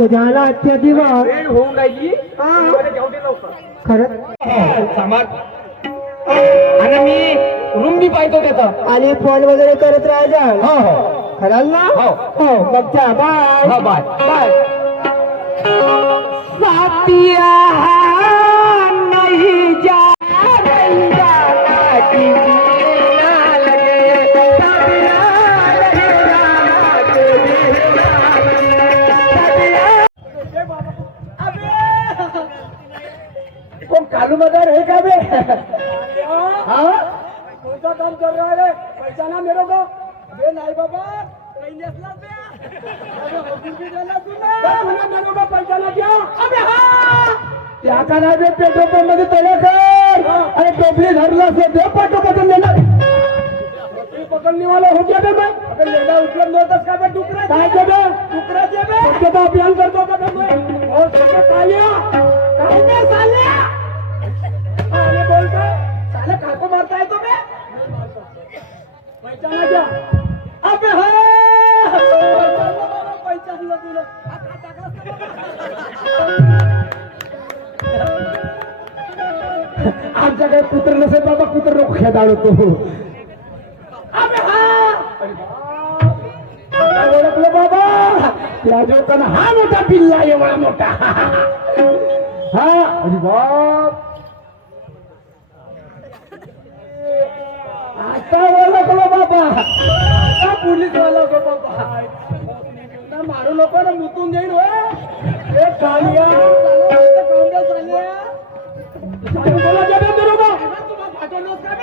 तो झाला आजच्या दिवस वेळ होऊन राहिली हा. मला जाऊ दे लवकर. खरंच समाज आणि मी रूम बी पाहतो त्याचा. आणि फोन वगैरे करत राहायचा हो हो खरं ना हो. हो मग जा बाय हा बाय बाय साथिया नहीं जा कालू मदार है क्या बे? हाँ कौन सा काम कर रहा है? पैसा ना मेरे को बे नहीं बाबा पहले असला बे अबे भी जाना तूने मेरे को पैसा ना दिया अबे हाँ क्या करा बे पेट्रोल पंप मध्ये तले कर अरे टोपली धरला से दे पटपट लेना पकड़ने वाला हो गया बे मैं अबे लेना उपलब्ध होता का बे टुकड़ा काय के बे टुकड़ा जे बे सत्य का अभियान करतो का बे मैं और सके तालिया काय बे साले अरे बोलता साले काको मारता है तो बे पैसा ना दिया अबे हाँ पैसा दिला तुला आमच्याकडे कुत्र नसेल बाबा कुत्र नको खेदाळू तू अबे हाँ आता ओळखलं बाबा त्या जोताना हा मोठा पिल्ला एवढा मोठा हा अरे बाप आता ओळखलं बाबा आता पोलीस वाला को बाबा ना मारू नको ना मुतून जाईल होय ए कालिया कांग्रेस सालिया चालू बोला जरा बरोबर तुम्हाला पाठवलं का बे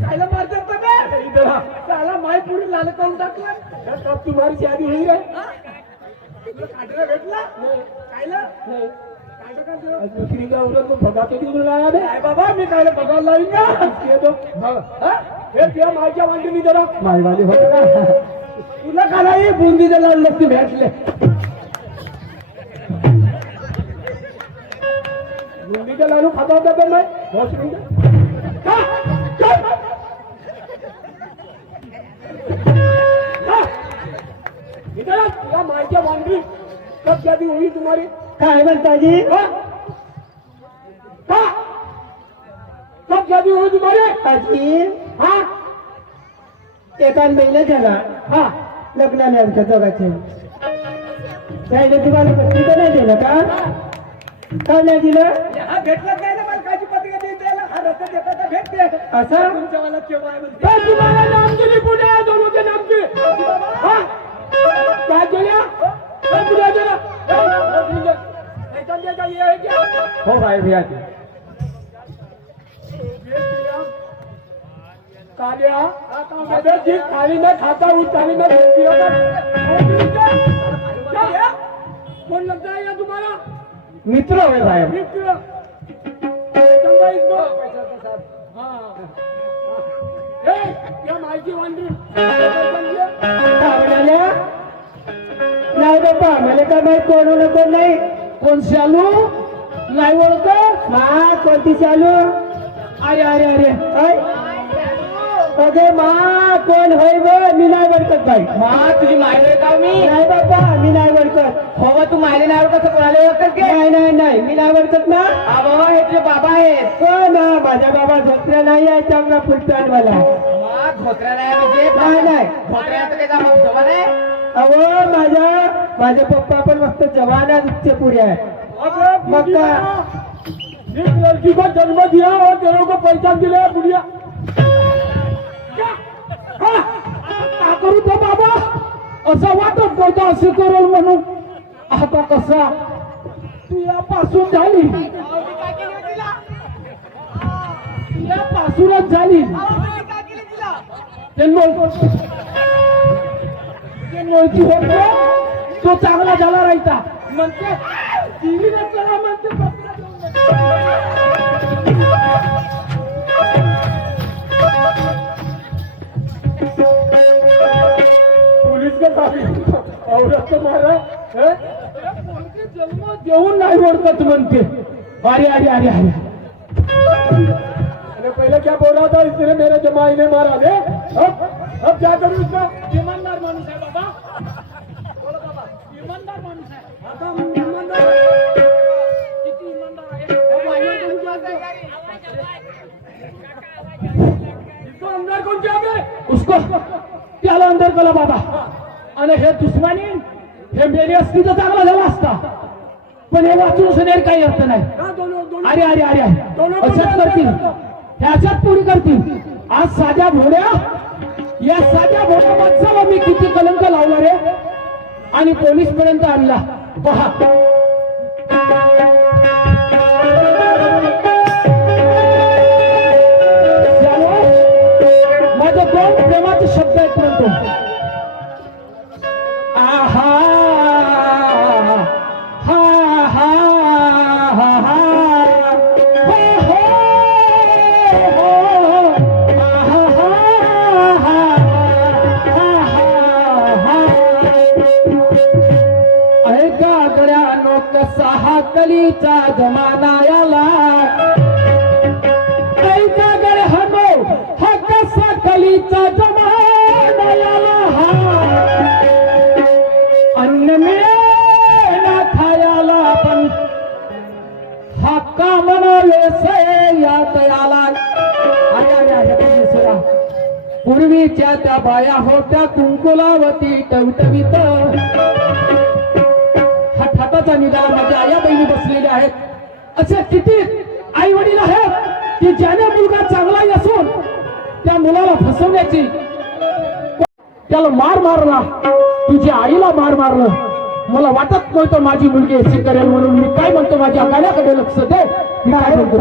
कायला मारतात का बे इधर आ. साला माय पुरी लाल करून टाकलं कब तुम्हारी शादी हुई है तुला काढला भेटला कायला काढलं का तुला? दूसरी का औरत को भगाते क्यों लाया बे काय बाबा मी कायला बघायला लाईन का ये तो हा? हे त्या मायच्या वांडी जरा मायवाली होते ना तुला काला ये बुंदी दला नसते भेटले बुंदीच्या लाडू खाता होता का नाही बस मिनिट का? का? का? इधर आ, तुला मायच्या वांडी कब शादी हुई तुम्हारी काय म्हणता जी हा? का? कब शादी हुई तुम्हारी आजी हा एका महिना झाला हा लग्नाने आमच्या दोघांचे त्याने तुम्हाला पत्रिका तर नाही दिलं का का नाही दिलं हा भेटला काय ना मला कायची पत्रिका देते याला? हा रस्ता देता तर भेटते असं तुमच्या मला केव्हा आहे म्हणते ए, तुम्हाला नाम दिली पुढे आहे दोनों के नाम की हा? क्या दिया ए, पुढे जरा पैसा द्यायचा ये आहे क्या? हो भाई भैया जी कालिया अबे जिस थाली में खाता उस थाली में पियो का कौन लगता है ये तुम्हारा मित्र होय साहेब मित्र चंदा इसको हाँ ए क्या माहिती वांडी म्हणाल्या नाही बाबा मला काय माहित कोण होणं कोण नाही कोण शालू नाही ओळखत मा कोणती चालू अरे अरे अरे काय अगे मा कोण होय व मी नाही वडकत बाई मा तुझी मायले का मी नाही बाबा मी नाही वडकत हो तू मायले नाही ओळखत तर कोणाला ओळखत की नाही नाही नाही मी नाही वडकत ना बाबा हे तुझे बाबा आहेत हो ना माझा बाबा झोपला नाही आहे चांगला फुलपॅन वाला मा धोत्र्या नाही म्हणजे नाही नाही धोत्र्याचं काय काम जवळ आहे अहो माझे पप्पा पण मस्त जवान आहे उच्च पुढे आहे अबे मग का? जिस लड़की को जन्म दिया और तेरे को पैसा दिला बुढ़िया का करू तो बाबा असं वाटत नव्हतं असं करेल म्हणून आता कसा तू यापासून झाली यापासूनच झाली ते नोळची होतो तो चांगला झाला राहायचा म्हणते टीव्हीला चला म्हणते पत्रा देऊन पुलिस के साथ औरत को मारा है जन्म देऊन नाही ओळखत म्हणते अरे अरे अरे अरे मैंने पहले क्या बोल रहा था इसने मेरे जमाई ने मारा ने अब क्या करूं इसका ईमानदार मानुस है बाबा इमानदार माणूस आहे. आता इमानदार किती इमानदार आहे. इसको अंदर कौन क्या बे? उसको त्याला अंदर केला बाबा. आणि हे दुश्मनी हे मेली असती तर चांगला झाला असता. पण हे वाचून सुनेर काही अर्थ नाही. का दोनों अरे अरे अरे अशाच करतील, ह्याच्यात पुरी करतील. आज साध्या भोड्या, या साध्या भोड्या माणसाला मी किती कलंक लावला रे. आणि पोलीस पर्यंत आणला. पहा माझे दोन प्रेमाचे शब्द आहेत म्हणतो. आहा हा हा हा हा ऐका गड्यानो कसा हा कलीचा जमाना आला. ऐका गड्यानो हा कसा कलीचा जमाना आला. अन्न मिळेना खायाला पण हक्का म्हणाले यात आला. पूर्वीच्या त्या बाया होत्या कुंकुलावती टवटवीत. हा ठाटाचा निघाला माझ्या आया बहिणी बसलेल्या आहेत. असे किती आई वडील आहेत की ज्याने मुलगा चांगला असून त्या मुलाला फसवण्याची, त्याला मार मारला, तुझ्या आईला मार मारलं. मला वाटत नव्हतं माझी मुलगी अशी करेल म्हणून. मी काय म्हणतो, माझ्या गाण्याकडे लक्ष दे. मी काय म्हणतो,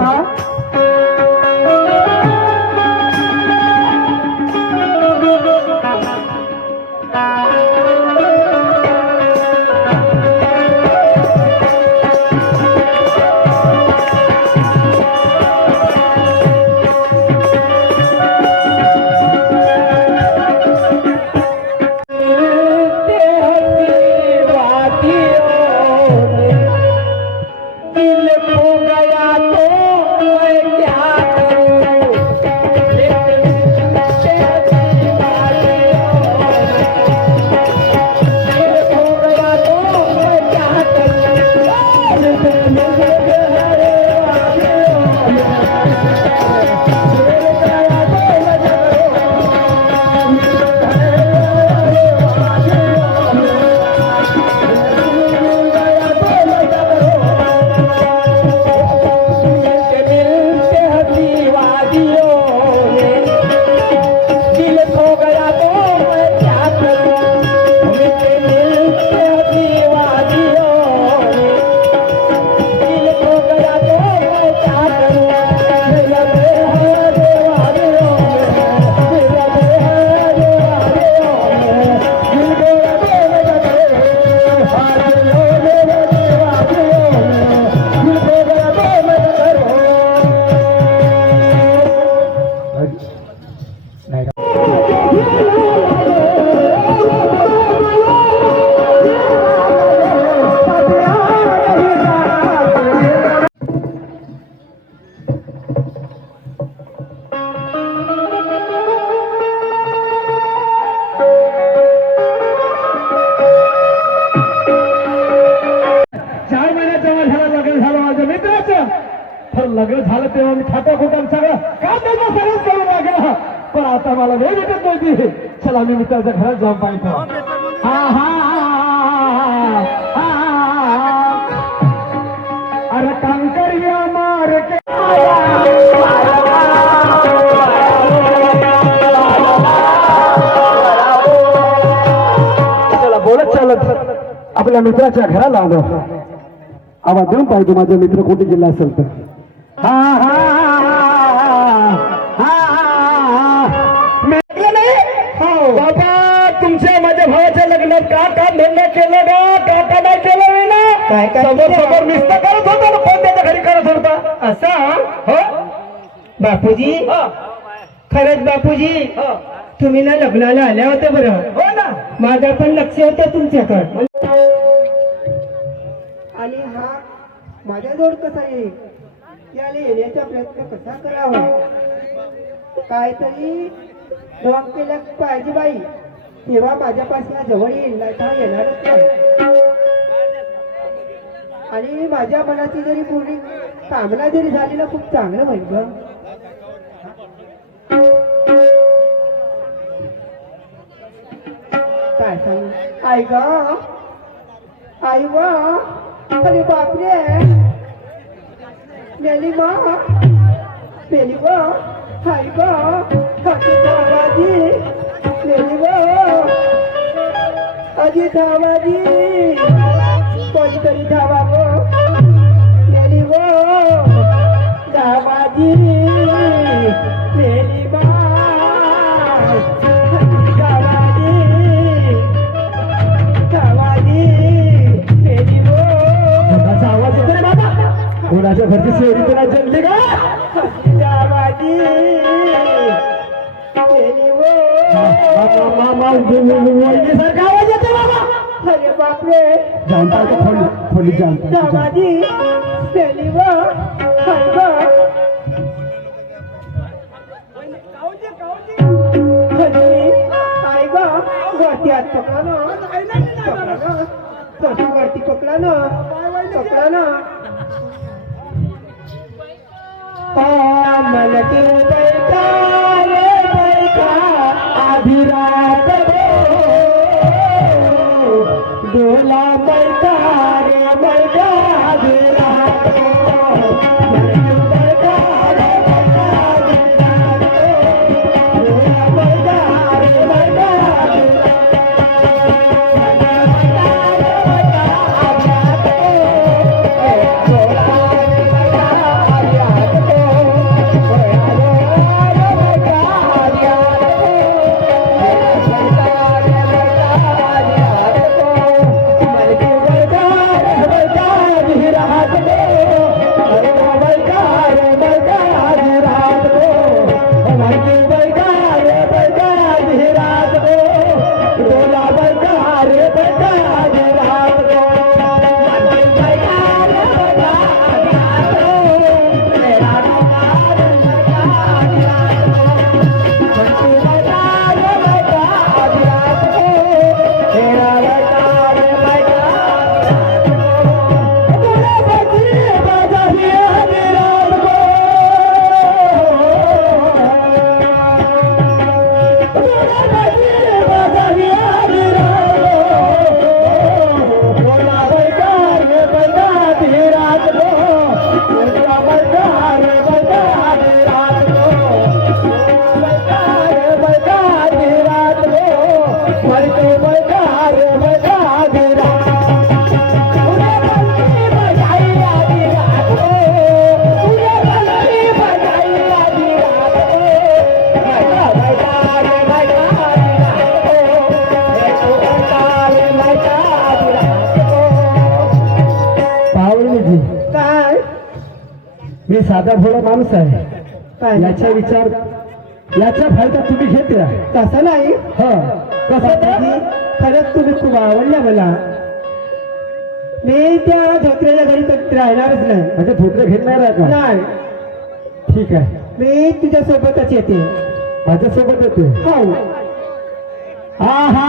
लग्न झालं तेव्हा मी खाता खोटा सगळं काम त्यांना सगळंच करू लागला. पण आता मला वेळ भेटत नव्हती. चला मी मित्राच्या घरात जाऊन पाहिजे. अरे कांकरिया मार के चला बोलत चालत आपल्या मित्राच्या घराला आलो. आवाज देऊन पाहिजे माझा मित्र कोणते जिल्हा असेल तर. बाबा तुमच्या माझ्या भावाच्या लग्नात का काम धंदा केलं का का नाही केलं ना. काय काय समोर समोर नुसतं करत होता ना, पण त्याच्या घरी करत होता असा. हो बापूजी, खरंच बापूजी तुम्ही ना लग्नाला आल्या होत्या बरं. हो ना, माझं पण लक्ष होतं तुमच्याकडे. आणि हा माझ्याजवळ कसा येईल, त्याला येण्याचा प्रयत्न कसा करावा. काहीतरी ड्रॉप केल्या पाहिजे बाई, तेव्हा माझ्यापासून जवळ येईल, नाही तर येणारच नाही. आणि माझ्या मनाची जरी पूर्ण कामना जरी झाली ना खूप चांगलं होईल ग. काय सांगू आई ग आई व अरे बापरे मेली व मेली व आई ग धावाजी मेली व आजी धावाजी कोणीतरी धावा व मेली व धावाजी मेली व आवाज येतो रे बाबा. कोणाच्या घरची शेवटी तुला जमली का? सारखा आवाज येतो बाबा. अरे बापरे जानता का खोली जानता दामाजी पेली व आई ग वरती हात पकडा ना वरती पकडा ना मन के बैठा रे बैठा आधी रात डोला बैठा रे बैठा आधी रात मन के बैठा रे बैठा आधी रात डोला बैठा रे बैठा आधी मी साधा भोळा माणूस आहे. काय याचा विचार याचा फायदा तुम्ही घेतला तसं नाही हा कसं बाबाजी, खरंच तुम्ही खूप आवडल्या मला. मी त्या धोत्र्याच्या घरी तर राहणारच नाही. म्हणजे धोत्र घेणार आहे का? नाही ठीक आहे मी तुझ्या सोबतच येते. माझ्यासोबत येते. हो आहा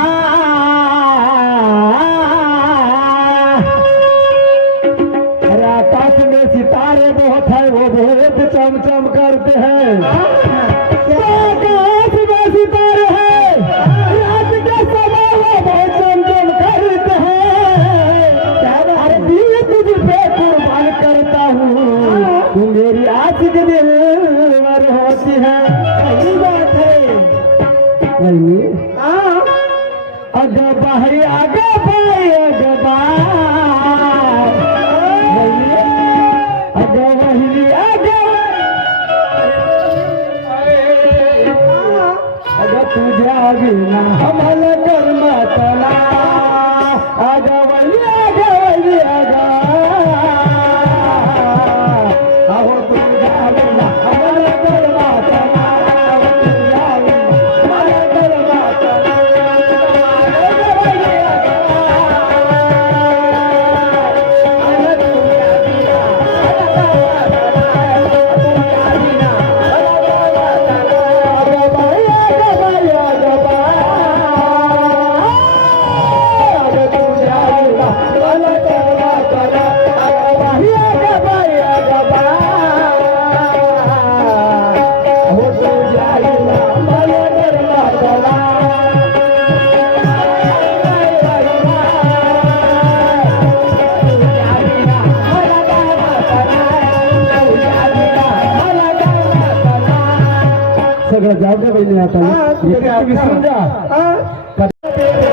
अरे आकाश में सितारे बहुत है वो बहुत चमचम करते हैं. आकाश में सितारे हैं रात के समय वो बहुत चमचम करते हैं. अरे दिल तुझ पे कुर्बान करता हूँ तू मेरी आशिक दिलवर होती है. सही बात है. वही हाँ अगबा है अगबा अगबा अगवही अग तुझ्या विना आम्हाला कर्मतला अगवही अगवही अहो तुझ्या विना आम्हाला कर्मतला तुझ्या विना आम्हाला सगळं जाऊ दे बहिणी आता हा, हे काय विसरून जा हा.